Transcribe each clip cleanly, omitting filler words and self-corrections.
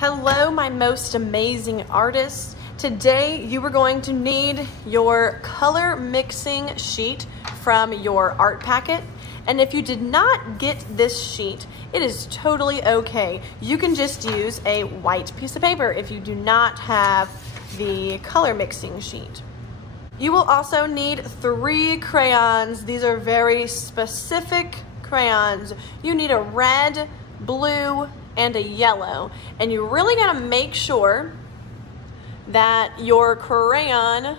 Hello, my most amazing artists. Today you are going to need your color mixing sheet from your art packet. And if you did not get this sheet, it is totally okay. You can just use a white piece of paper if you do not have the color mixing sheet. You will also need 3 crayons. These are very specific crayons. You need a red, blue, and a yellow. And you really gotta make sure that your crayon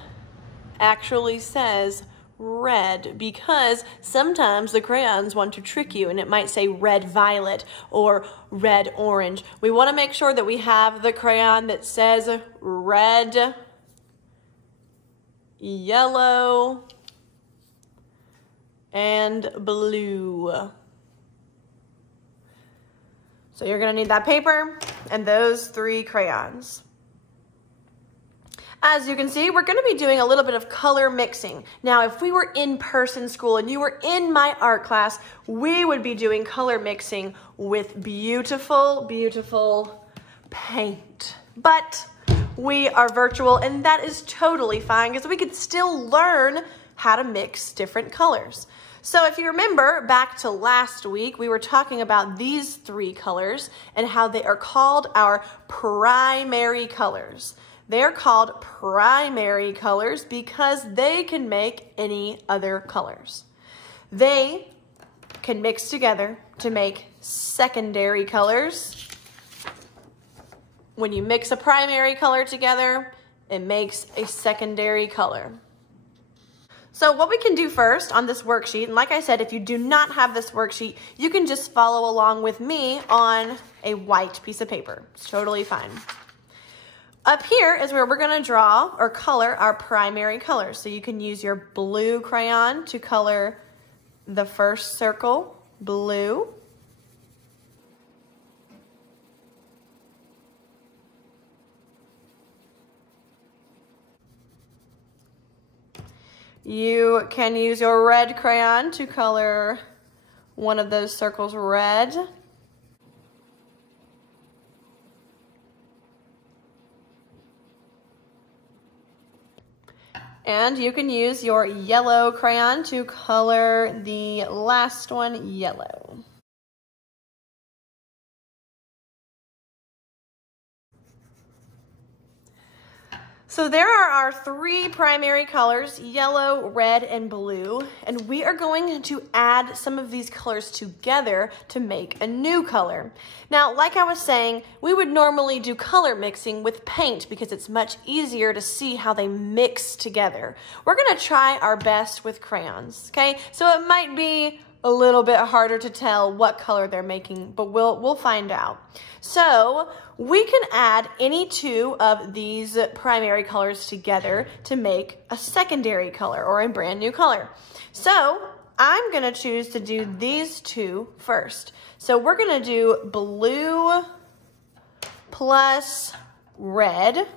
actually says red, because sometimes the crayons want to trick you and it might say red violet or red orange. We want to make sure that we have the crayon that says red, yellow, and blue. So you're going to need that paper and those 3 crayons. As you can see, we're going to be doing a little bit of color mixing. Now, if we were in person school and you were in my art class, we would be doing color mixing with beautiful, beautiful paint. But we are virtual, and that is totally fine because we could still learn how to mix different colors. So if you remember back to last week, we were talking about these 3 colors and how they are called our primary colors. They're called primary colors because they can make any other colors. They can mix together to make secondary colors. When you mix a primary color together, it makes a secondary color. So what we can do first on this worksheet, and like I said, if you do not have this worksheet, you can just follow along with me on a white piece of paper. It's totally fine. Up here is where we're going to draw or color our primary colors. So you can use your blue crayon to color the first circle, blue. You can use your red crayon to color one of those circles red. And you can use your yellow crayon to color the last one yellow. So there are our 3 primary colors, yellow, red, and blue, and we are going to add some of these colors together to make a new color. Now, like I was saying, we would normally do color mixing with paint because it's much easier to see how they mix together. We're gonna try our best with crayons, okay? So it might be a little bit harder to tell what color they're making, but we'll find out. So we can add any 2 of these primary colors together to make a secondary color or a brand new color. So I'm gonna choose to do these 2 first. So we're gonna do blue plus red,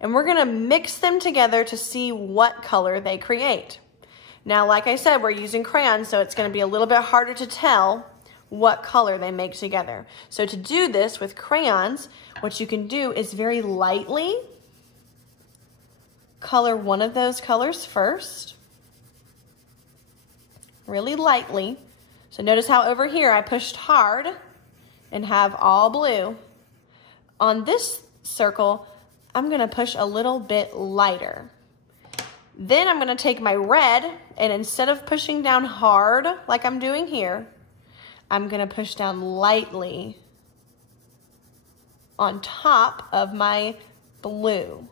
and we're gonna mix them together to see what color they create. Now, like I said, we're using crayons, so it's going to be a little bit harder to tell what color they make together. So to do this with crayons, what you can do is very lightly color one of those colors first. Really lightly. So notice how over here I pushed hard and have all blue. On this circle, I'm going to push a little bit lighter. Then I'm going to take my red, and instead of pushing down hard like I'm doing here, I'm going to push down lightly on top of my blue.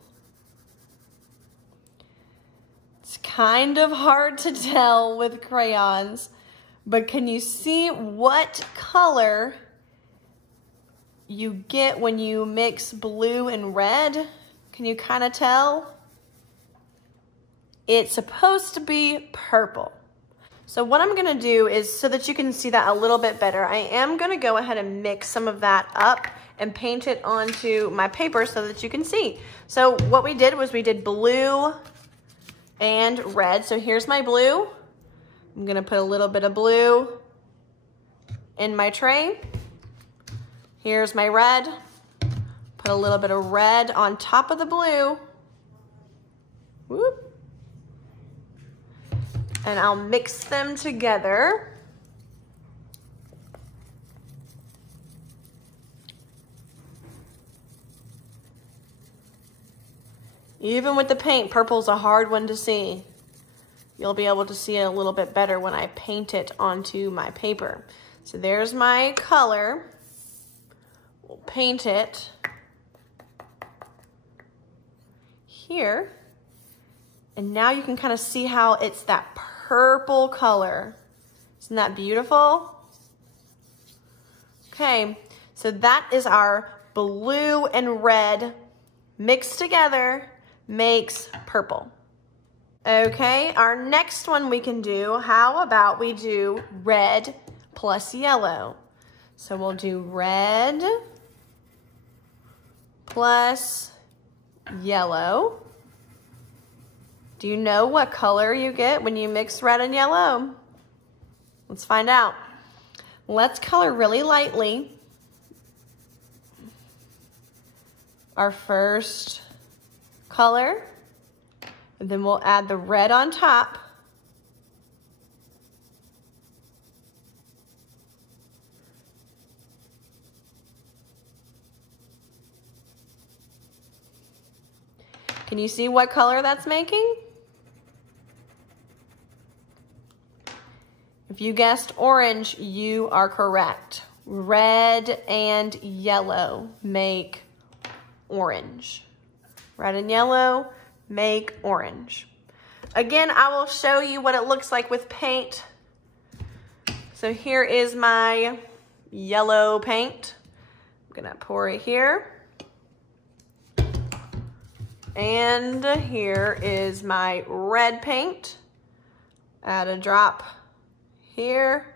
It's kind of hard to tell with crayons, but can you see what color you get when you mix blue and red? Can you kind of tell? It's supposed to be purple. So what I'm gonna do is, so that you can see that a little bit better, I am gonna go ahead and mix some of that up and paint it onto my paper so that you can see. So what we did was we did blue and red. So here's my blue. I'm gonna put a little bit of blue in my tray. Here's my red. Put a little bit of red on top of the blue. Whoop. And I'll mix them together. Even with the paint, purple's a hard one to see. You'll be able to see it a little bit better when I paint it onto my paper. So there's my color. We'll paint it here. And now you can kind of see how it's that purple color. Isn't that beautiful? Okay, so that is our blue and red mixed together makes purple. Okay, our next one we can do, how about we do red plus yellow? So we'll do red plus yellow. Do you know what color you get when you mix red and yellow? Let's find out. Let's color really lightly. Our first color, and then we'll add the red on top. Can you see what color that's making? If you guessed orange, you are correct. Red and yellow make orange. Red and yellow make orange. Again, I will show you what it looks like with paint. So here is my yellow paint. I'm gonna pour it here. And here is my red paint. Add a drop here.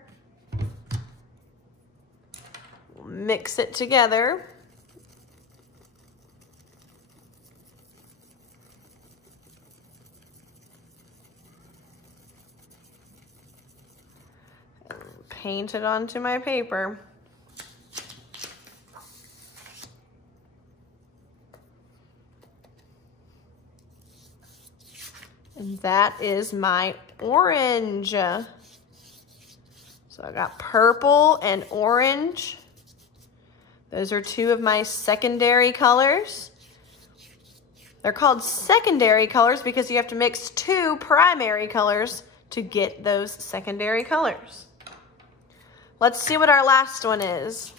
Mix it together. Paint it onto my paper. And that is my orange. So I got purple and orange. Those are two of my secondary colors. They're called secondary colors because you have to mix two primary colors to get those secondary colors. Let's see what our last one is.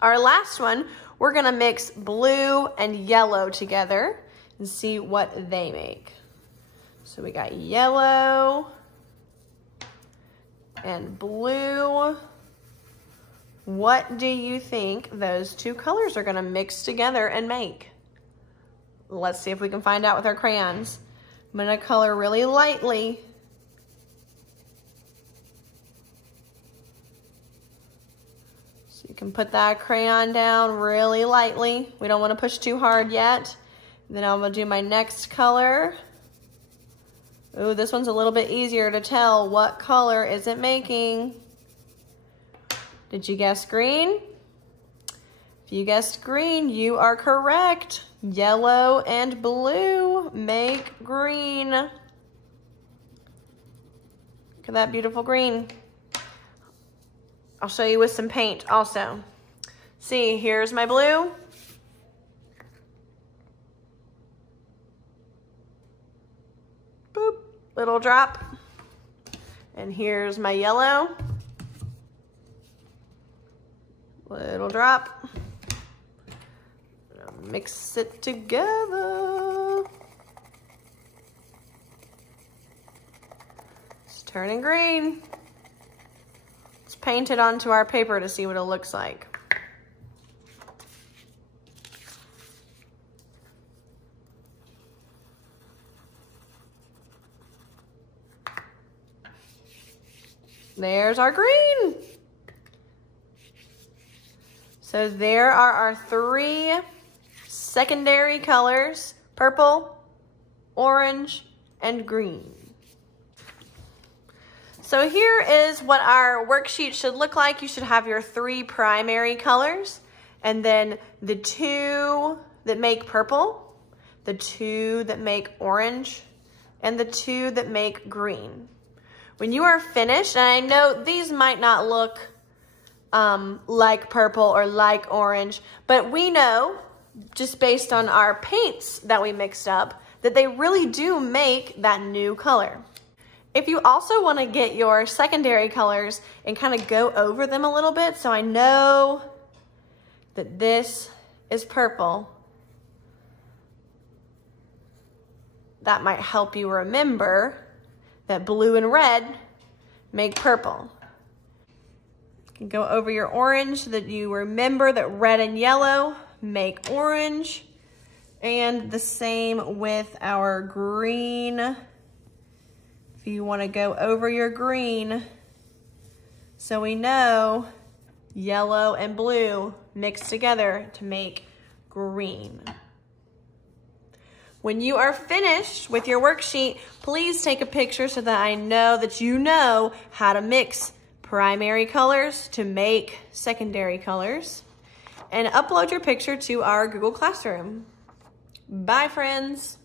Our last one, we're gonna mix blue and yellow together and see what they make. So we got yellow and blue. What do you think those two colors are gonna mix together and make? Let's see if we can find out with our crayons. I'm gonna color really lightly. So you can put that crayon down really lightly. We don't wanna push too hard yet. Then I'm gonna do my next color. Ooh, this one's a little bit easier to tell what color is it making. Did you guess green? If you guessed green, you are correct. Yellow and blue make green. Look at that beautiful green. I'll show you with some paint also. See, here's my blue. Boop, little drop. And here's my yellow. Little drop. Mix it together. It's turning green. Let's paint it onto our paper to see what it looks like. There's our green. So there are our three secondary colors: purple, orange, and green. So here is what our worksheet should look like. You should have your 3 primary colors, and then the 2 that make purple, the 2 that make orange, and the 2 that make green. When you are finished, and I know these might not look like purple or like orange, but we know, just based on our paints that we mixed up, that they really do make that new color. If you also want to get your secondary colors and kind of go over them a little bit, so I know that this is purple, that might help you remember that blue and red make purple. You can go over your orange so that you remember that red and yellow make orange. And the same with our green. If you want to go over your green, so we know yellow and blue mixed together to make green. When you are finished with your worksheet, please take a picture so that I know that you know how to mix primary colors to make secondary colors, and upload your picture to our Google Classroom. Bye, friends.